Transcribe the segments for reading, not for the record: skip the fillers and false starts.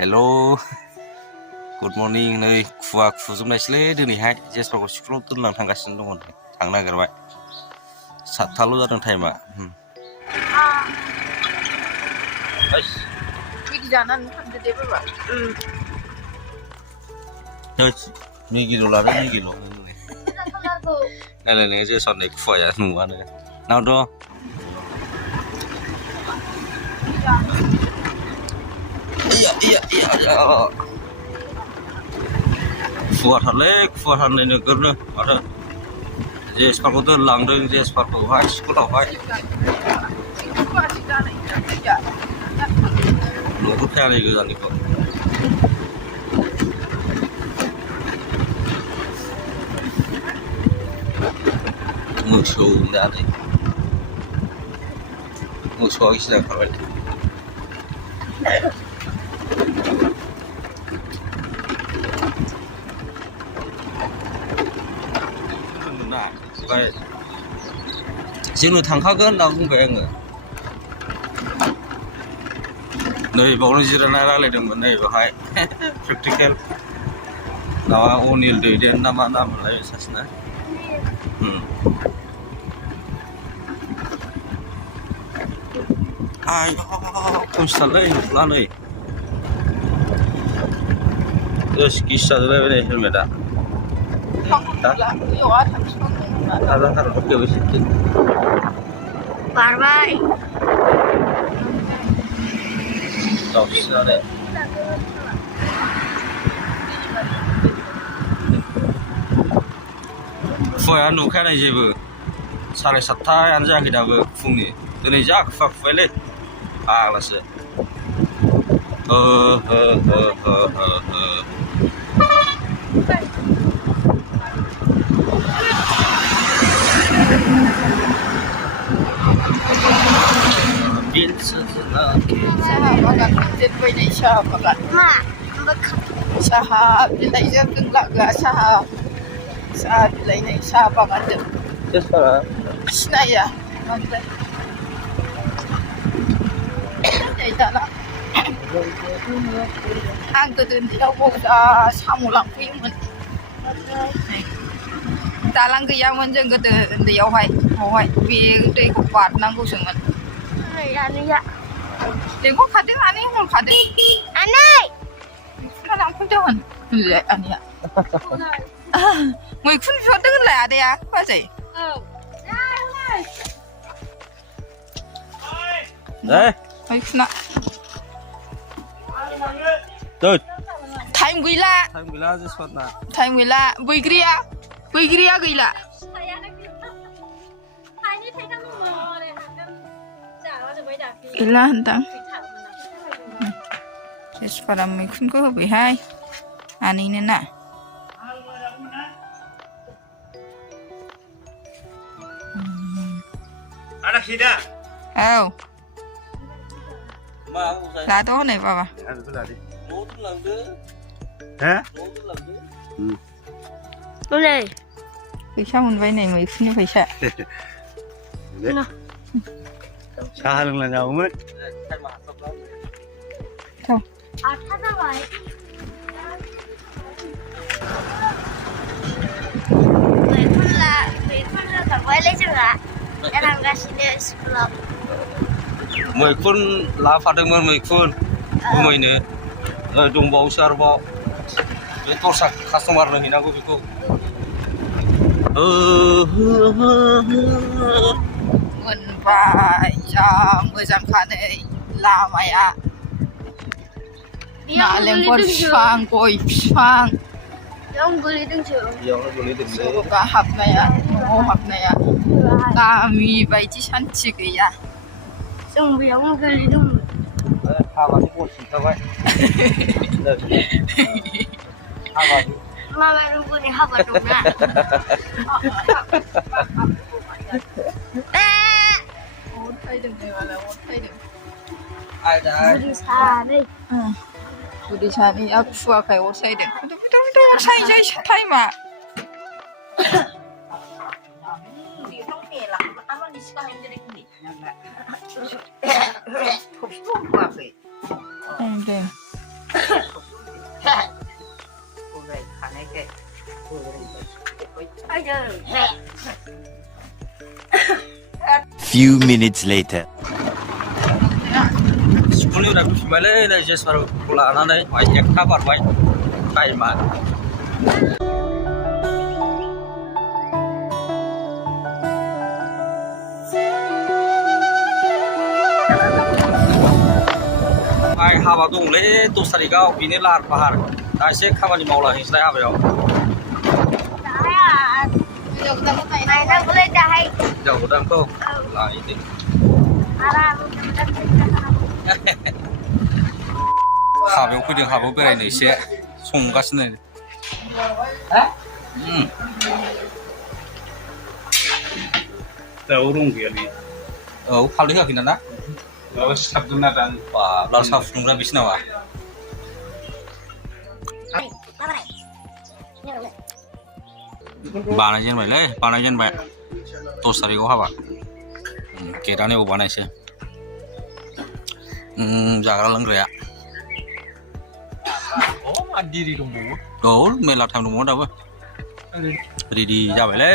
Hello, good morning. नै खुवा खुजोबनायसैलै दिनैहाय जेसपाखौ स्कुलाव दोनलांनो थांगासिनो दङ थांनो नागिरबाय 7थाल' जादों टाइमा मिगि जानानै थांदो दे बाबा मिगिल' लादो मिगिल' नायलाय नोङो जेसपानि खुवाया नुवानो नावथ' खुवाथारलै खुवाथारनै नोगोरनो माथो जेसपाखौ दोनलांदों जेसपाखौहाय स्कुलावहाय नुहुरखाया नै गोजाननिखौ मोसौ दानै मोसौआ गिना खारबाय ओमफ्राय जोंनो थांखागोन होनना बुंबाय आङो नै बावनो जिरायना रायलायदोंमोन नै बेवहाय प्रेक्टिकेल माबा अनिल दैदेन ना मा नाममोनलाय सासेना आयौ खोमसिथारलै नुला नै गिसि जाजोबलायबाय नै हेलमेटआ बारबाय दावसिनानै खुवाया नुखाया जेबो 7:30 जायाखै दाबो फुंनि दिनै जा खुवा खुबायलै फाग्लासो साहा बिलाइजों लोंलागोआ साहा बिलाइनि साहा बागानजों सिनाया दाना आं गोदो उन्दैयाव बावजा साम' लांफैयोमोन दालां गैयामोन जों गोदो उन्दैयावहाय बावहाय बे दैखौ बारनांगौसोमोन लेंहरखादों आनै हरखादों आनै मैखुना लांफैदों होनलाय आनैया मैखुन बिहरदों होनलाय आदाया बाजै मैखुना टाइम गैला टाइम गैला बैग्रिया गैला गैला होनदां जेसपारा मैखुनखौ होबायहाय आनैनो ना औ लाद' हनै बाबा फैसा मोनबाय नै मैखुननि फैसा साहा लोंना जागौमोन मैखुन लाफादोंमोन मैखुन गुमैनो दंबावोसो आरोबाव बे दस्रा कास्टमारनो हैनांगौ बेखौ मोनबाय जा मोजांखा नै लामाया नालेंखर बिफां गय बिफां सोरबा हाबनाया न'आव हाबनाया गामि बायदि सान्थि गैया जों बेयावनो गोलैदोंमोन हाबानि बन सिनखाबाय माबा रुगुनि हाबा दंना बुरि सानैया खुवाखाय अर सायदों अर सायसै टाइमा few minutes later. स्कुलनिफ्राय फैफिनबायलै नै जेसबारखौ लानानै एकथा बारबाय टाइमा आइ हाबा दंलै 10 थारिखआव बेनो लाहार फाहार दा एसे खामानि मावला हैनोसैलाय हाबायाव Ada boleh jahit. हिनजाव गोदानखौ लाहैदो हाबायाव फैदों हाबायाव बेरायनो एसे संगासिनो दाउ रं गैयालै औ हालदै होआखै ना दाउ सिथाबदों ना दा बा लाल साहा फुदुंग्रा बिसो नामा बानायजेनबायलै बानायजेनबाय 10 थारिखआव हाबा गेटआनो एव बानायसै जाग्रा लोंग्राया दिरि दंबावो औ मेला टाइम दंबावो दाबो रेडि जाबायलै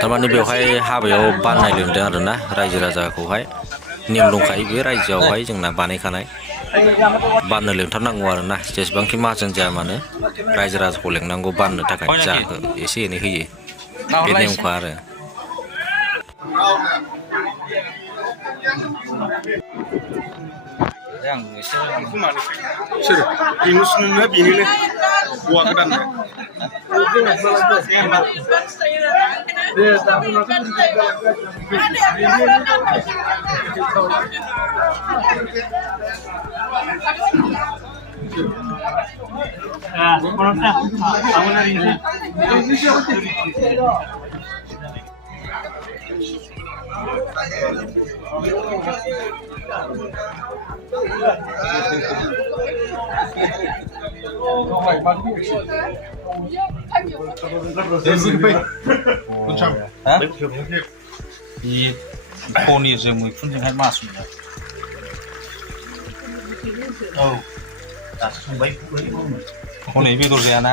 थारमाने बेवहाय हाबायाव बाननाय लिंदों आरोना रायजो राजाखौहाय नेम दंखायो बे रायजोआवहाय जोंना बानायखानाय बाननो लिंथारनांगौ आरोना जेसेबांखि माहाजोन जाया मानो रायजो राजाखौ लिंनांगौ बाननो थाखाय जा एसे एनै होयो बे नेमखा आरो सोर बिनुसनोनो बेनोनो हौवा गोदाननो पनिरजों मैखुनजोंहाय मा संनो औ दासो संबाय हनै बेदर जायाना